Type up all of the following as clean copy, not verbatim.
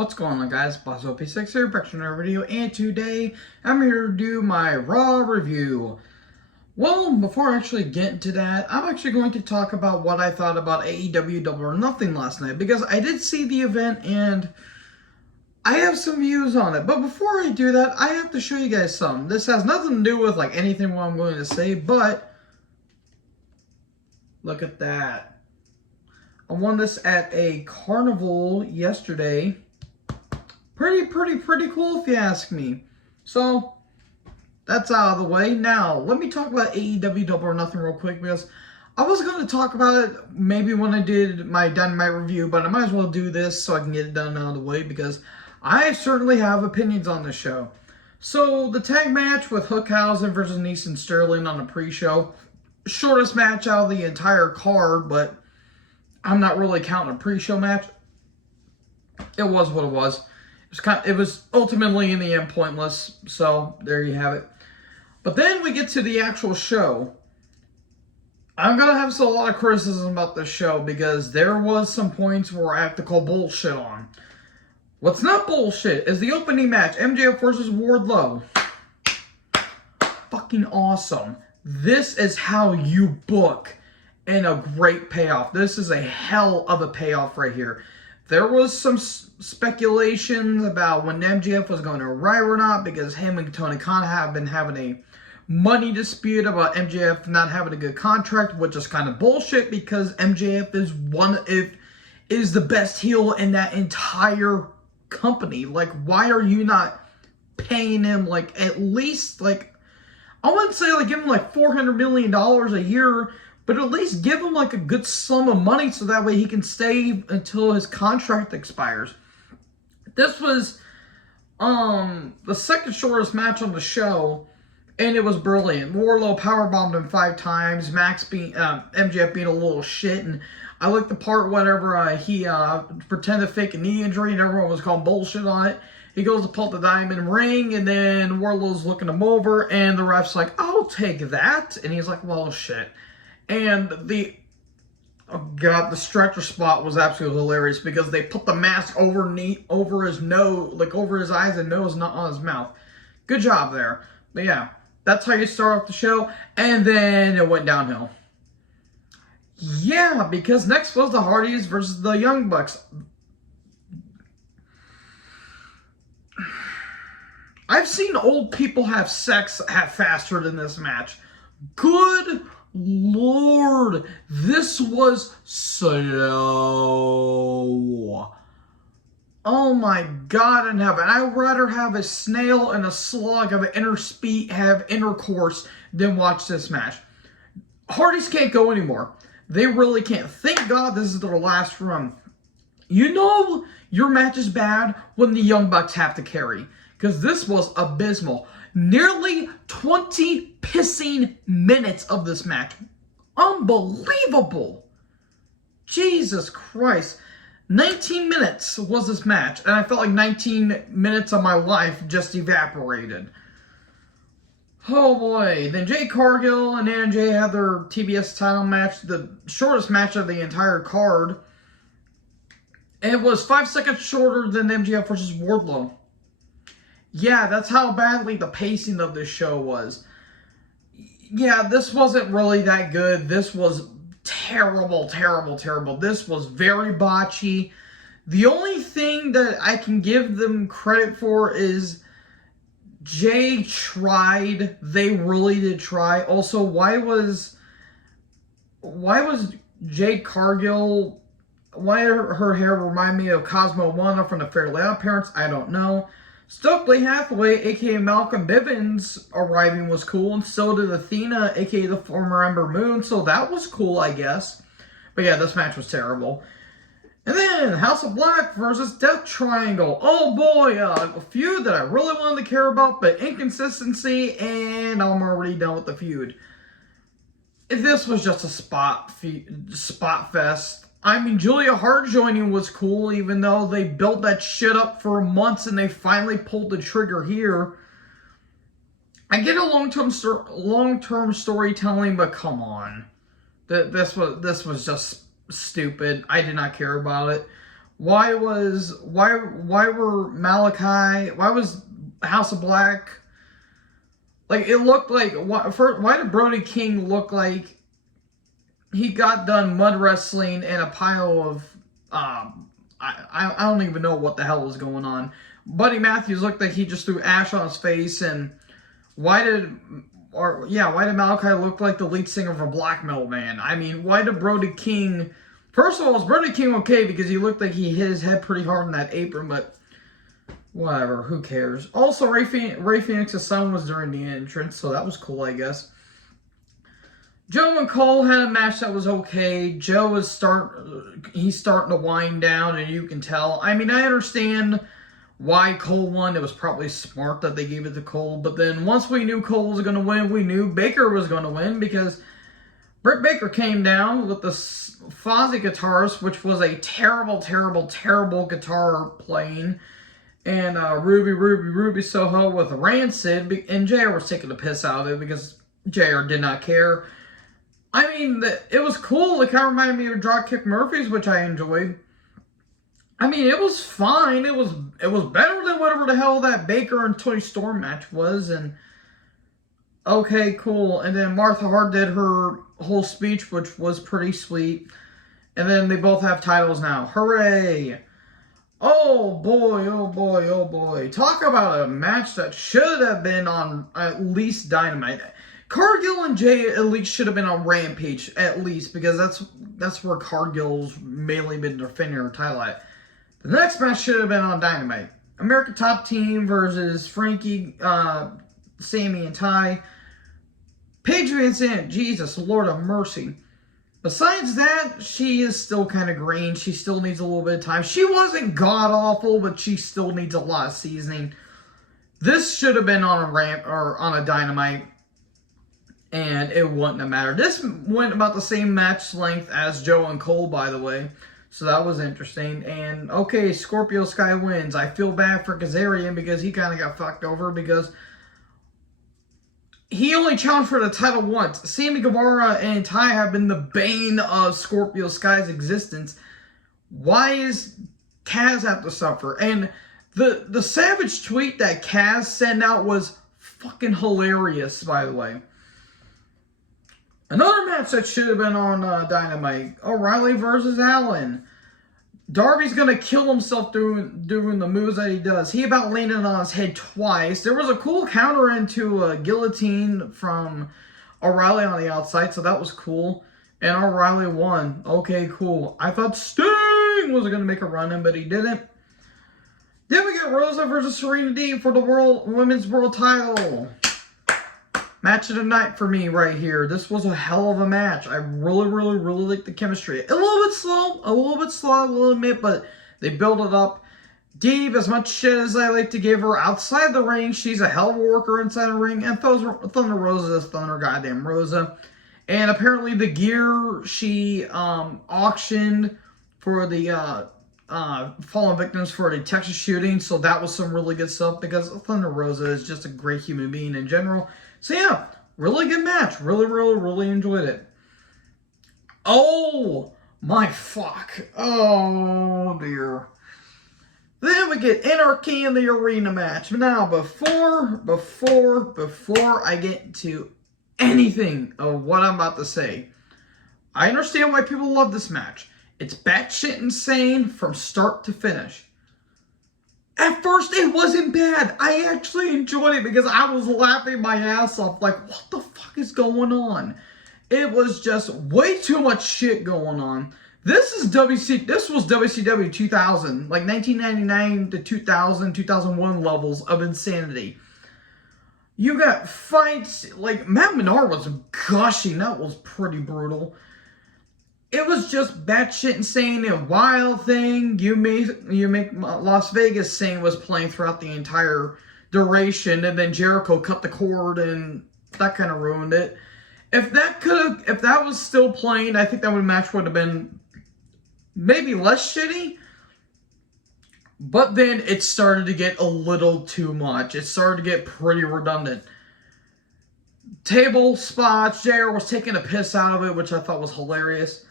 What's going on, guys? BossOP6 here, back to another video, and today I'm here to do my Raw review. Well, before I actually get into that, I'm actually going to talk about what I thought about Aew Double or Nothing last night, because I did see the event and I have some views on it. But before I do that, I have to show you guys something. This has nothing to do with like anything what I'm going to say, but look at that. I won this at a carnival yesterday. Pretty cool if you ask me. So, that's out of the way. Now, let me talk about Aew Double or Nothing real quick, because I was going to talk about it maybe when I did my Dynamite review, but I might as well do this so I can get it done out of the way, because I certainly have opinions on this show. So, the tag match with Hookhausen versus Neeson Sterling on the pre-show. Shortest match out of the entire card, but I'm not really counting a pre-show match. It was what it was. It was ultimately in the end pointless, so there you have it. But then we get to the actual show. I'm going to have a lot of criticism about this show because there was some points where I have to call bullshit on. What's not bullshit is the opening match, MJF versus Wardlow. Fucking awesome. This is how you book in a great payoff. This is a hell of a payoff right here. There was some speculation about when MJF was going to arrive or not, because him and Tony Khan have been having a money dispute about MJF not having a good contract, which is kind of bullshit because MJF is the best heel in that entire company. Like, why are you not paying him like at least like, I wouldn't say like give him like $400 million a year, but at least give him like a good sum of money so that way he can stay until his contract expires. This was the second shortest match on the show, and it was brilliant. Wardlow powerbombed him 5 times. MJF being a little shit, and I liked the part whenever he pretended to fake a knee injury and everyone was calling bullshit on it. He goes to pull the diamond ring, and then Wardlow's looking him over, and the ref's like, "I'll take that," and he's like, "Well, shit." And the stretcher spot was absolutely hilarious because they put the mask over his nose, like over his eyes and nose, not on his mouth. Good job there. But yeah, that's how you start off the show, and then it went downhill. Yeah, because next was the Hardys versus the Young Bucks. I've seen old people have sex faster than this match. Good Lord, this was slow. Oh my God in heaven. I'd rather have a snail and a slug have intercourse than watch this match. Hardys can't go anymore. They really can't. Thank God this is their last run. You know your match is bad when the Young Bucks have to carry, because this was abysmal. Nearly 20 pissing minutes of this match. Unbelievable. Jesus Christ. 19 minutes was this match, and I felt like 19 minutes of my life just evaporated. Oh boy. Then Jade Cargill and AJ had their TBS title match, the shortest match of the entire card. And it was 5 seconds shorter than MJF versus Wardlow. Yeah, that's how badly the pacing of this show was. Yeah, this wasn't really that good. This was terrible. This was very botchy. The only thing that I can give them credit for is Jay tried. They really did try. Also, why was Jade Cargill, why her hair remind me of Cosmo Wanda from the Fairly Odd Parents? I don't know. Stokely Hathaway, aka Malcolm Bivens, arriving was cool, and so did Athena, aka the former Ember Moon, so that was cool, I guess. But yeah, this match was terrible. And then, House of Black versus Death Triangle. Oh boy, a feud that I really wanted to care about, but inconsistency, and I'm already done with the feud. This was just a spot fest. I mean, Julia Hart joining was cool, even though they built that shit up for months and they finally pulled the trigger here. I get a long-term storytelling, but come on. This was just stupid. I did not care about it. Why was House of Black, like, it looked like, why did Brody King look like he got done mud wrestling in a pile of I don't even know what the hell was going on. Buddy Matthews looked like he just threw ash on his face. And why did Malachi look like the lead singer of a black metal band? I mean, why did Brody King? First of all, is Brody King okay? Because he looked like he hit his head pretty hard in that apron, but whatever, who cares? Also, Ray Phoenix's son was during the entrance, so that was cool, I guess. Joe and Cole had a match that was okay. Joe is starting to wind down, and you can tell. I mean, I understand why Cole won. It was probably smart that they gave it to Cole. But then once we knew Cole was going to win, we knew Baker was going to win, because Britt Baker came down with the Fozzy guitarist, which was a terrible, terrible, terrible guitar playing. And Ruby Soho with Rancid. And JR was taking the piss out of it because JR did not care. I mean, it was cool. It kind of reminded me of Dropkick Murphys, which I enjoyed. I mean, it was fine. It was better than whatever the hell that Baker and Toni Storm match was. And okay, cool. And then Martha Hart did her whole speech, which was pretty sweet. And then they both have titles now. Hooray! Oh boy, oh boy, oh boy. Talk about a match that should have been on at least Dynamite. Cargill and Jay at least should have been on Rampage, at least, because that's where Cargill's mainly been defending her title at. The next match should have been on Dynamite. American Top Team versus Frankie, Sammy, and Ty. Paige Van Zandt, Jesus, Lord of mercy. Besides that, she is still kind of green. She still needs a little bit of time. She wasn't god-awful, but she still needs a lot of seasoning. This should have been on a Dynamite. And it wouldn't have mattered. This went about the same match length as Joe and Cole, by the way. So that was interesting. And, okay, Scorpio Sky wins. I feel bad for Kazarian because he kind of got fucked over because he only challenged for the title once. Sammy Guevara and Ty have been the bane of Scorpio Sky's existence. Why is Kaz have to suffer? And the savage tweet that Kaz sent out was fucking hilarious, by the way. Another match that should have been on Dynamite. O'Reilly versus Allen. Darby's going to kill himself doing the moves that he does. He about landed on his head twice. There was a cool counter into a guillotine from O'Reilly on the outside, so that was cool. And O'Reilly won. Okay, cool. I thought Sting was going to make a run in, but he didn't. Then we got Rosa versus Serena Deeb for the Women's World title. Match of the night for me right here. This was a hell of a match. I really, really, really like the chemistry. A little bit slow, I will admit, but they build it up. Deeb, as much shit as I like to give her outside the ring, she's a hell of a worker inside the ring. And Thunder Rosa is Thunder Goddamn Rosa. And apparently the gear she auctioned for the fallen victims for the Texas shooting. So that was some really good stuff because Thunder Rosa is just a great human being in general. So yeah, really good match. Really, really, really enjoyed it. Oh my fuck. Oh dear. Then we get Anarchy in the Arena match. Now before I get to anything of what I'm about to say, I understand why people love this match. It's batshit insane from start to finish. At first, it wasn't bad. I actually enjoyed it because I was laughing my ass off. Like, what the fuck is going on? It was just way too much shit going on. This was WCW 2000, like 1999 to 2000, 2001 levels of insanity. You got fights, like Matt Menard was gushing. That was pretty brutal. It was just batshit insane and wild thing. You make Las Vegas sing was playing throughout the entire duration, and then Jericho cut the cord, and that kind of ruined it. If that was still playing, I think that match would have been maybe less shitty. But then it started to get a little too much. It started to get pretty redundant. Table spots, JR was taking a piss out of it, which I thought was hilarious.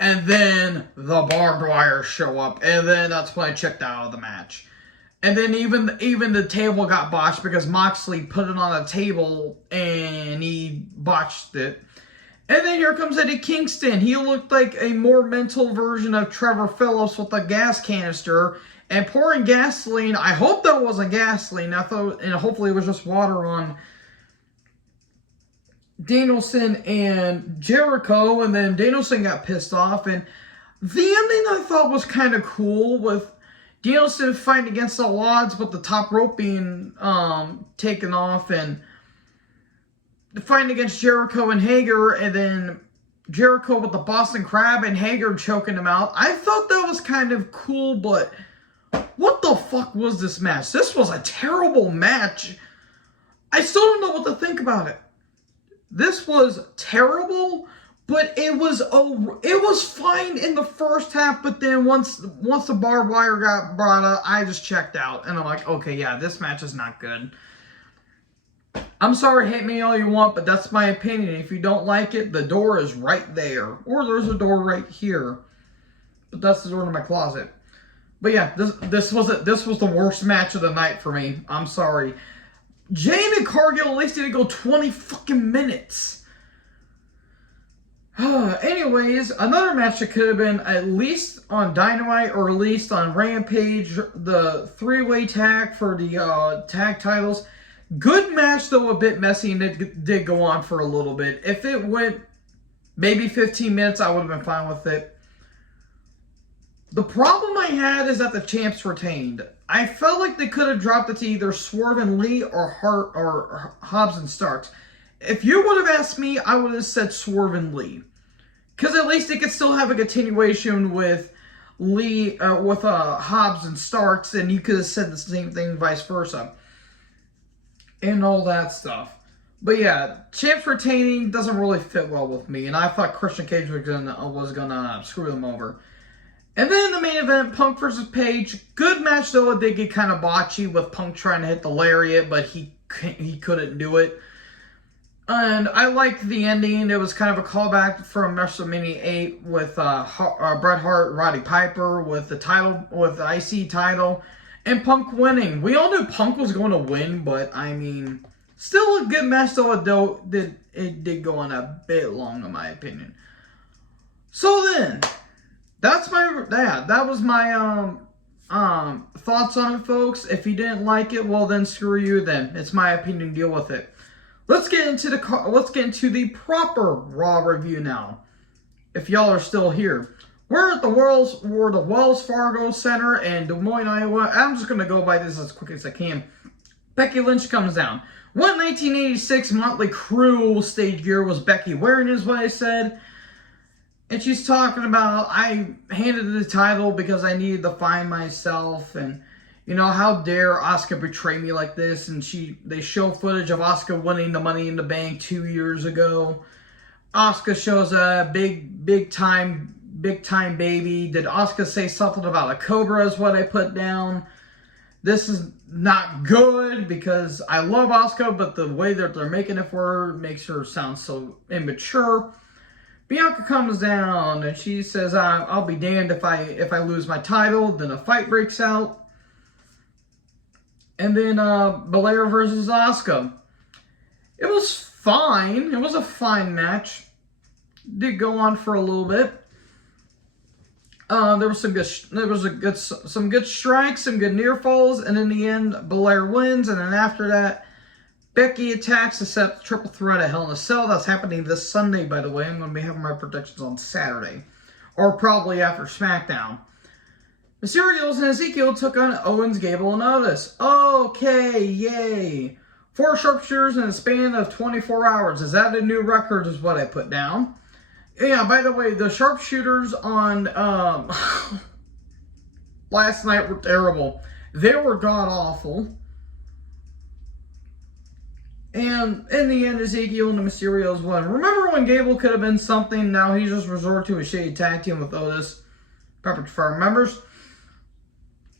And then the barbed wire show up, and then that's when I checked out of the match. And then even the table got botched because Moxley put it on a table and he botched it. And then here comes Eddie Kingston. He looked like a more mental version of Trevor Phillips with a gas canister and pouring gasoline. I hope that wasn't gasoline. I thought, and hopefully it was just water on Danielson and Jericho. And then Danielson got pissed off. And the ending I thought was kind of cool with Danielson fighting against all odds, but the top rope being taken off, and fighting against Jericho and Hager, and then Jericho with the Boston Crab and Hager choking him out. I thought that was kind of cool, but what the fuck was this match? This was a terrible match. I still don't know what to think about it. This was terrible, but it was fine in the first half, but then once the barbed wire got brought up, I just checked out. And I'm like, okay, yeah, this match is not good. I'm sorry, hate me all you want, but that's my opinion. If you don't like it, the door is right there. Or there's a door right here. But that's the door to my closet. But yeah, this was the worst match of the night for me. I'm sorry. Jane and Cargill at least didn't go 20 fucking minutes. Anyways, another match that could have been at least on Dynamite or at least on Rampage, the three-way tag for the tag titles. Good match, though a bit messy, and it did go on for a little bit. If it went maybe 15 minutes, I would have been fine with it. The problem I had is that the champs retained. I felt like they could have dropped it to either Swerve and Lee or Hart or Hobbs and Starks. If you would have asked me, I would have said Swerve and Lee. Because at least it could still have a continuation with Lee, with Hobbs and Starks, and you could have said the same thing vice versa. And all that stuff. But yeah, champs retaining doesn't really fit well with me, and I thought Christian Cage was gonna screw them over. And then the main event, Punk versus Paige. Good match, though. It did get kind of botchy with Punk trying to hit the lariat, but he couldn't do it. And I liked the ending. It was kind of a callback from WrestleMania 8 with Bret Hart, Roddy Piper with the IC title, and Punk winning. We all knew Punk was going to win, but I mean, still a good match. Though it did go on a bit long, in my opinion. So then, that was my thoughts on it, folks. If you didn't like it, well then screw you. Then it's my opinion. Deal with it. Let's get into the proper Raw review now. If y'all are still here, we're at the Wells Fargo Center in Des Moines, Iowa. I'm just gonna go by this as quick as I can. Becky Lynch comes down. What 1986 Motley Crue stage gear was Becky wearing? Is what I said. And she's talking about, I handed the title because I needed to find myself, and you know, how dare Asuka betray me like this? And they show footage of Asuka winning the Money in the Bank 2 years ago. Asuka shows a big time baby. Did Asuka say something about a cobra is what I put down. This is not good because I love Asuka, but the way that they're making it for her makes her sound so immature. Bianca comes down and she says, I'll be damned if I lose my title. Then a fight breaks out. And then Belair versus Asuka. It was fine. It was a fine match. Did go on for a little bit. There was some good strikes, some good near falls, and in the end, Belair wins. And then after that, Becky attacks to set up the triple threat at Hell in a Cell. That's happening this Sunday, by the way. I'm going to be having my predictions on Saturday, or probably after SmackDown. Mysterios and Ezekiel took on Owens, Gable, and Otis. Okay, yay. 4 sharpshooters in a span of 24 hours. Is that a new record is what I put down. Yeah, by the way, the sharpshooters on last night were terrible. They were god-awful. And in the end, Ezekiel and the Mysterios won. Remember when Gable could have been something? Now he's just resorted to a shady tag team with Otis. Perfect for our members.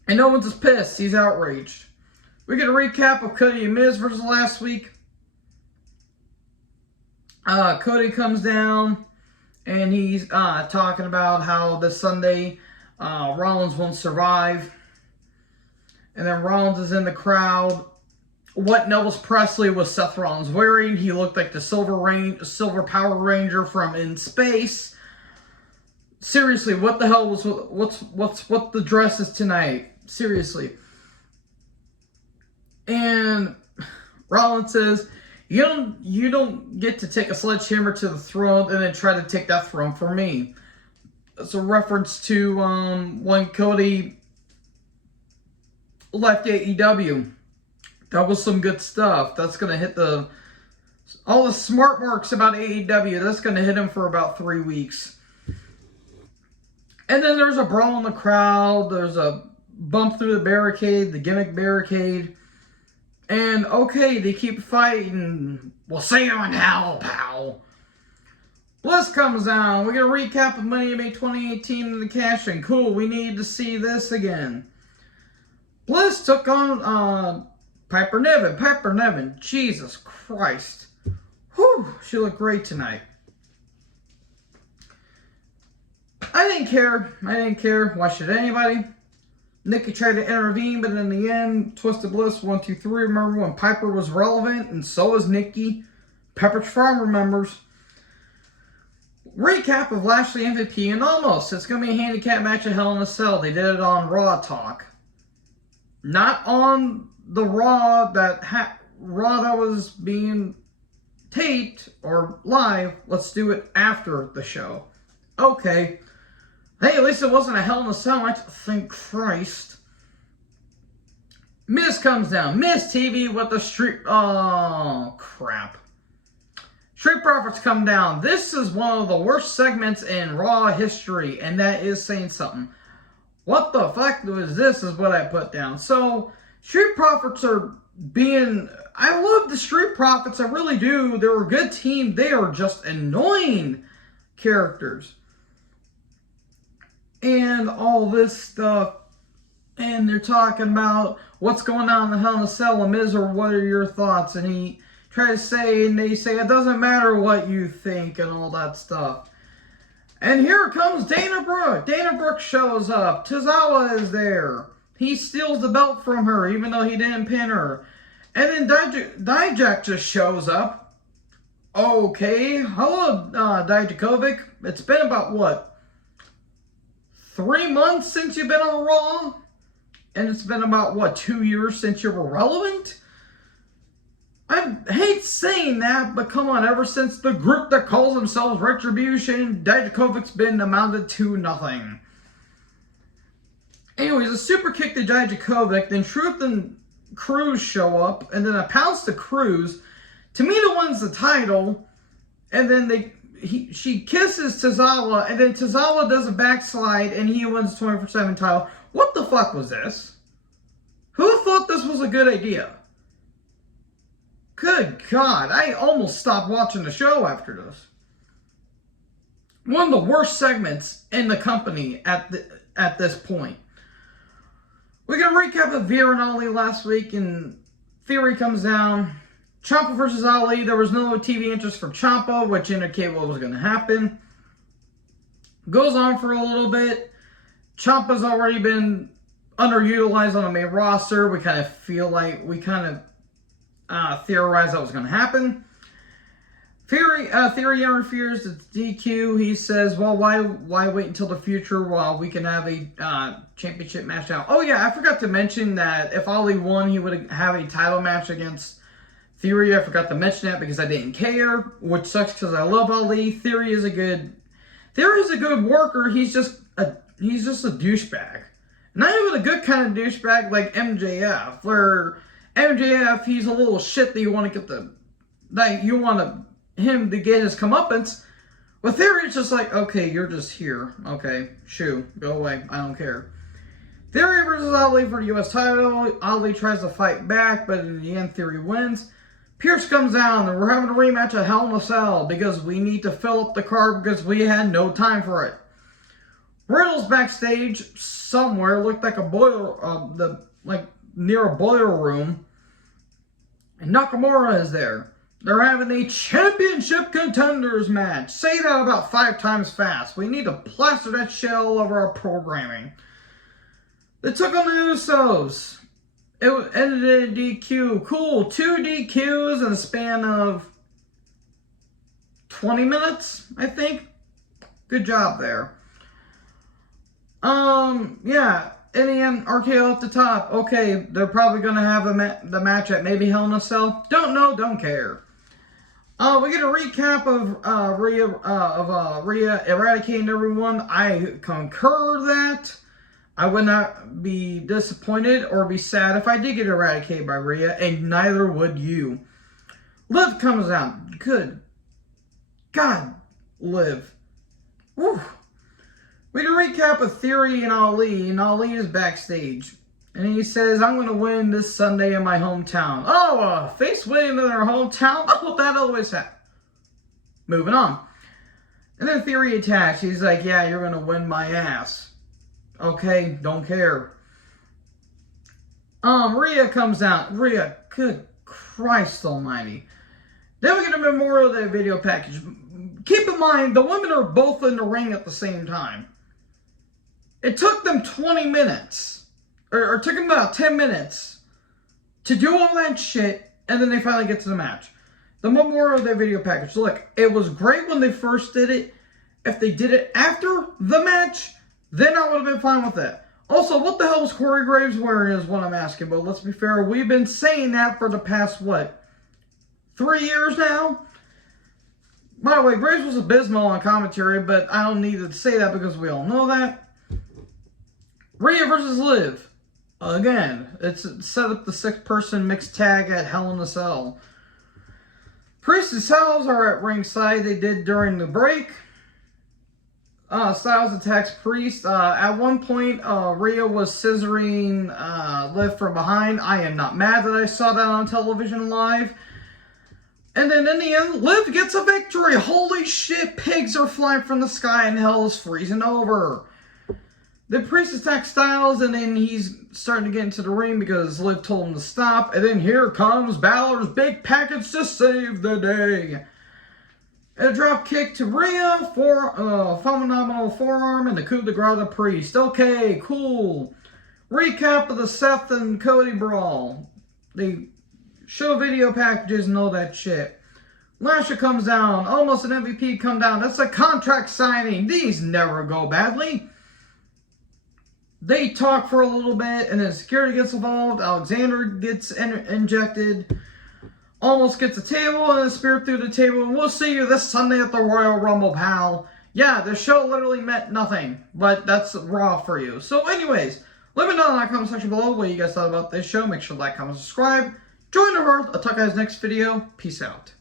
And Owens is pissed. He's outraged. We get a recap of Cody and Miz versus last week. Cody comes down and he's talking about how this Sunday Rollins won't survive. And then Rollins is in the crowd. What Elvis Presley was Seth Rollins wearing? He looked like the Silver Power Ranger from In Space. Seriously, what the hell was what the dress is tonight? Seriously. And Rollins says, you don't get to take a sledgehammer to the throne and then try to take that throne from me. It's a reference to when Cody left AEW. That was some good stuff. That's going to hit all the smart marks about AEW. That's going to hit him for about 3 weeks. And then there's a brawl in the crowd. There's a bump through the barricade, the gimmick barricade. And okay, they keep fighting. We'll see you in hell, pal. Bliss comes down. We're going to recap of Money in the Bank 2018 in the cash-in. Cool, we need to see this again. Bliss took on Piper Niven. Jesus Christ. Whew, she looked great tonight. I didn't care. Why should anybody? Nikki tried to intervene, but in the end, Twisted Bliss 1, 2, 3. Remember when Piper was relevant, and so is Nikki. Pepperidge Farm remembers. Recap of Lashley MVP and Almost. It's going to be a handicap match at Hell in a Cell. They did it on Raw Talk. Not on the Raw that was being taped or live. Let's do it after the show. Okay. Hey, at least it wasn't a Hell in a Cell match. Thank Christ. Miz comes down. Miz TV with the Street... Oh, crap. Street Profits come down. This is one of the worst segments in Raw history, and that is saying something. What the fuck was this is what I put down. So, Street Profits are being... I love the Street Profits. I really do. They're a good team. They are just annoying characters. And all this stuff. And they're talking about what's going on in the Hell in a Cell. And Miz, or what are your thoughts? And he tries to say, and they say, it doesn't matter what you think and all that stuff. And here comes Dana Brooke. Dana Brooke shows up. Tozawa is there. He steals the belt from her, even though he didn't pin her. And then Dijak just shows up. Okay. Hello, Dijakovic. It's been about, what, 3 months since you've been on Raw? And it's been about, what, 2 years since you were relevant? I hate saying that, but come on, ever since the group that calls themselves Retribution, Dijakovic's been amounted to nothing. Anyways, a super kick to Dijakovic, then Truth and Cruz show up, and then a pounce to Cruz. Tamina wins the title, and then she kisses Tozawa, and then Tozawa does a backslide, and he wins the 24/7 title. What the fuck was this? Who thought this was a good idea? Good God, I almost stopped watching the show after this. One of the worst segments in the company at this point. We're going to recap of Veer and Ali last week, and Theory comes down. Ciampa versus Ali. There was no TV interest for Ciampa, which indicated what was going to happen. Goes on for a little bit. Ciampa's already been underutilized on the main roster. We kind of feel like theorized that was going to happen. Theory interferes. It's DQ. He says, well, why wait until the future while we can have a championship match now? Oh, yeah, I forgot to mention that if Ali won, he would have a title match against Theory. I forgot to mention that because I didn't care, which sucks because I love Ali. Theory is a good worker. He's just a douchebag. Not even a good kind of douchebag like MJF, where MJF, he's a little shit that you want him to get his comeuppance. With Theory, it's just like, okay, you're just here. Okay, shoo, go away. I don't care. Theory versus Ali for the U.S. title. Ali tries to fight back, but in the end, Theory wins. Pierce comes down, and we're having a rematch at Hell in a Cell because we need to fill up the card because we had no time for it. Riddle's backstage somewhere, looked like a boiler, near a boiler room, and Nakamura is there. They're having a championship contenders match. Say that about 5 times fast. We need to plaster that shit all over our programming. They took on the Usos. It ended in DQ. Cool. 2 DQs in a span of 20 minutes, I think. Good job there. Yeah. In the end, RKO at the top. Okay, they're probably going to have the match at maybe Hell in a Cell. Don't know, don't care. We get a recap of Rhea eradicating everyone. I concur that. I would not be disappointed or be sad if I did get eradicated by Rhea, and neither would you. Liv comes out. Good God, Liv. Woo. We get a recap of Theory and Ali is backstage. And he says, I'm going to win this Sunday in my hometown. Oh, face winning in their hometown? Oh, that always happens. Moving on. And then Theory attacks. He's like, yeah, you're going to win my ass. Okay, don't care. Rhea comes out. Rhea, good Christ almighty. Then we get a Memorial Day video package. Keep in mind, the women are both in the ring at the same time. It took them 20 minutes. Or took them about 10 minutes to do all that shit, and then they finally get to the match. The Memorial Day video package. Look, it was great when they first did it. If they did it after the match, then I would have been fine with that. Also, what the hell is Corey Graves wearing is what I'm asking. But let's be fair, we've been saying that for the past, 3 years now? By the way, Graves was abysmal on commentary, but I don't need to say that because we all know that. Rhea versus Liv. Again, it's set up the 6-person mixed tag at Hell in a Cell. Priest and Styles are at ringside. They did during the break. Styles attacks Priest. At one point, Rhea was scissoring Liv from behind. I am not mad that I saw that on television live. And then in the end, Liv gets a victory. Holy shit, pigs are flying from the sky and hell is freezing over. The Priest attacks Styles, and then he's starting to get into the ring because Liv told him to stop. And then here comes Balor's big package to save the day. A drop kick to Rhea for phenomenal forearm and the coup de grace to Priest. Okay, cool. Recap of the Seth and Cody Brawl. They show video packages and all that shit. Lashley comes down. Almost an MVP come down. That's a contract signing. These never go badly. They talk for a little bit, and then security gets involved. Alexander gets injected. Almost gets a table and a spear through the table. And we'll see you this Sunday at the Royal Rumble, pal. Yeah, the show literally meant nothing, but that's Raw for you. So anyways, let me know in the comment section below what you guys thought about this show. Make sure to like, comment, subscribe. Join the herd. I'll talk to you guys next video. Peace out.